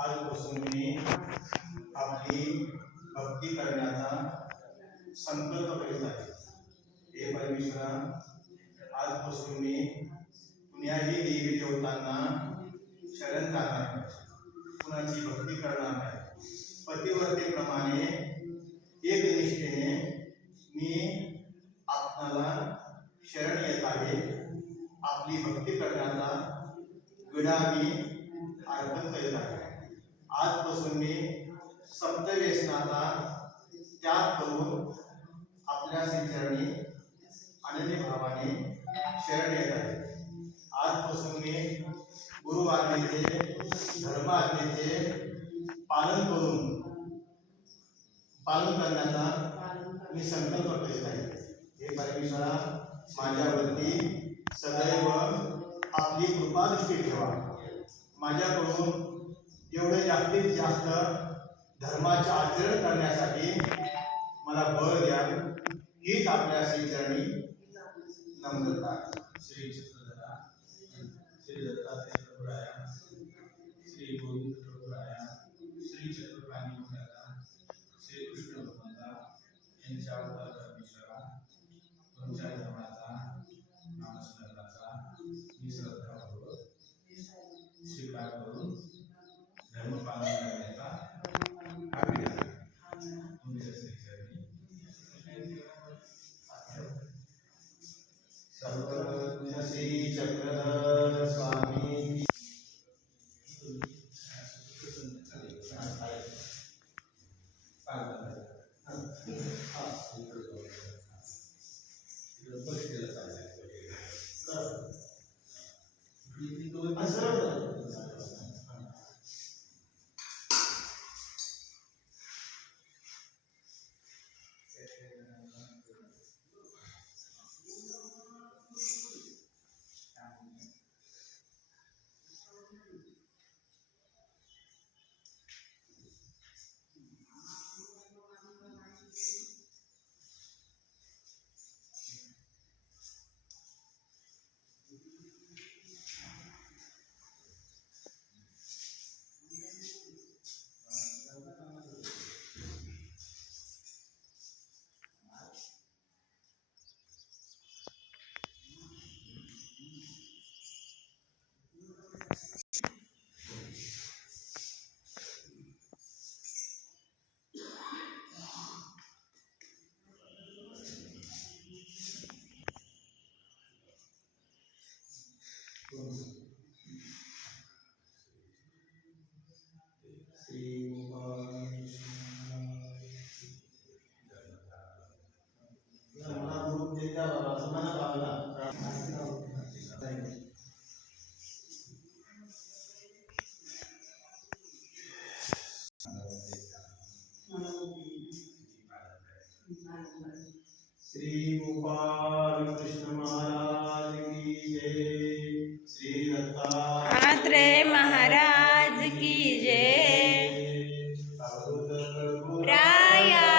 आजपासून मी आपली भक्ती करण्याचा संकल्प करीत आहे. हे परमेश्वरा, आजपासून मी कुणाही देवी देवतांना शरण जाणार नाही, कुणाची भक्ती करणार नाही. पतिव्रतेप्रमाणे एकनिष्ठेने मी आपणाला शरण येत आहे. आपली भक्ती करण्याचा विडा मी अर्पण करीत आहे. आजपासून मी सप्तव्यसनाचा त्याग करून आपल्या श्रीचरणी अनन्य भावाने शरण येत आहे. आजपासून मी गुरु आज्ञेचे, धर्म आज्ञेचे पालन करण्याचा मी संकल्प करीत आहे. हे परमेश्वरा, माझ्यावरती सदैव आपली कृपादृष्टी ठेवा. माझ्याकडून जेवढे जास्तीत जास्त धर्माचे आचरण करण्यासाठी मला बळ द्या. हीच आपल्या श्रीचरणी नम्रता. श्री चित्रधरा, श्री दत्तात्रेय प्रभुराया, श्री गोविंद प्रभुराया, श्री चक्रपाणी महाराजा, श्री कृष्ण भगवंता यांच्या अवतार परमेश्वरा, तुमच्या धर्माचा नामस्मरणाचा मी श्रद्धापूर्वक स्वीकार करून धर्म पालन करण्याचा आग्रह तुमच्या श्रीचरणी सर्वज्ञ श्री चक्रधर स्वामी श्री गोपाल कृष्ण महाराज की जय. श्री दत्तात्रेय महाराज की जय. राया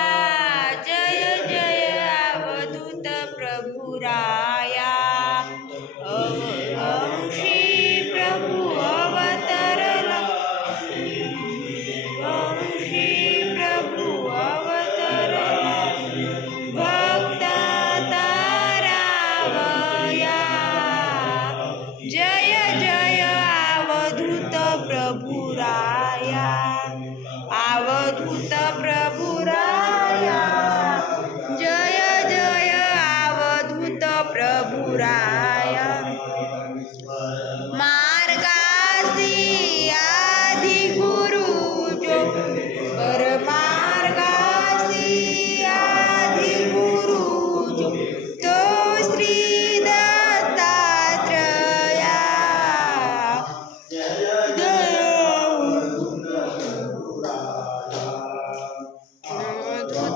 जय जय अवधूत प्रभु राया. श्री प्रभु अवतरला. श्री प्रभु अवतरला. भक्त तारावर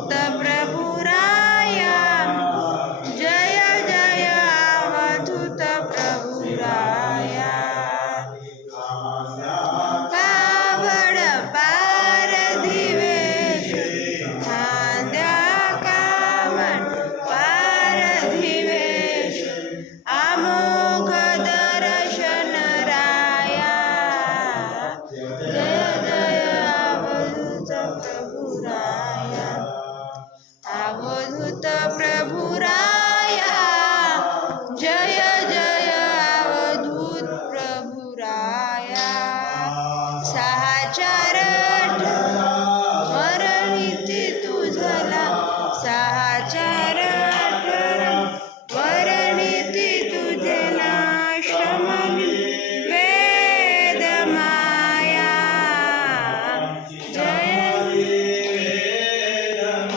अवधूत प्रभुराया जय जय अवधूत प्रभुराया कावड पार दिवेश खांद्या कावड पार दिवेश अमोघ दर्शन राया जय जय अवधूत प्रभुराया अवधूत प्रभुराया जय जय अवधूत प्रभुराया सहाचार वर्णिती तुझला सहाचार वर्णिती तुझला श्रमणी वेद माया जय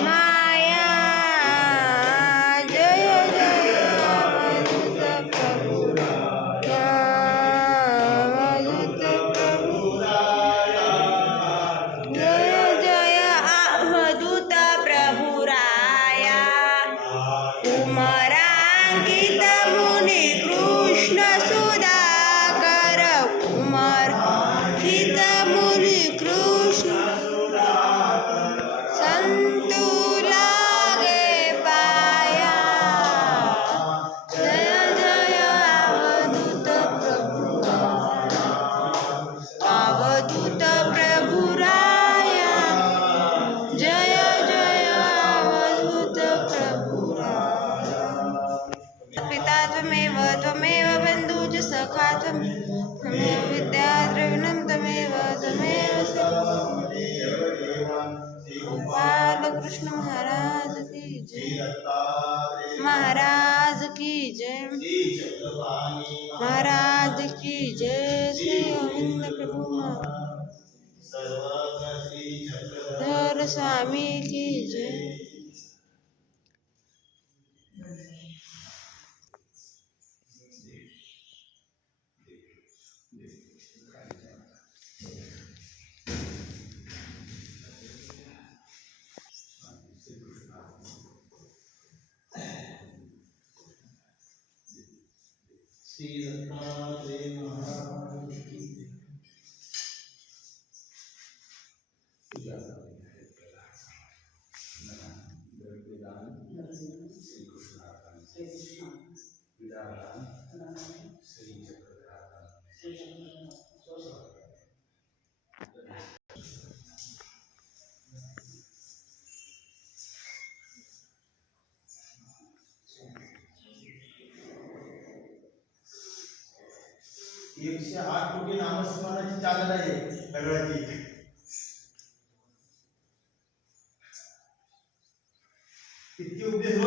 माया जय जय अवधूत प्रभुराया अवधूत प्रभुराया जय जय अवधूत प्रभुराया कुमारांकित मुनी कृष्ण सुधाकर कुमारांकित मुनी कृष्ण संतु लागे पाया जय जय अवधूत प्रभुराया अवधूत प्रभुराया जय जय अवधूत प्रभुराया पिता त्वमेव त्वमेव बन्धुश्च सखा त्वमेव विद्या द्रविणं त्वमेव त्वमेव बालकृष्ण महाराज की जय महाराज की जय महाराज की जय श्री गोविंद प्रभु महाराज स्वामी की जय श्री दत्तात्रेय महाराज की एकशे 8 कोटी नामस्मरणाची चालत आहे दगडाची किती उपदेश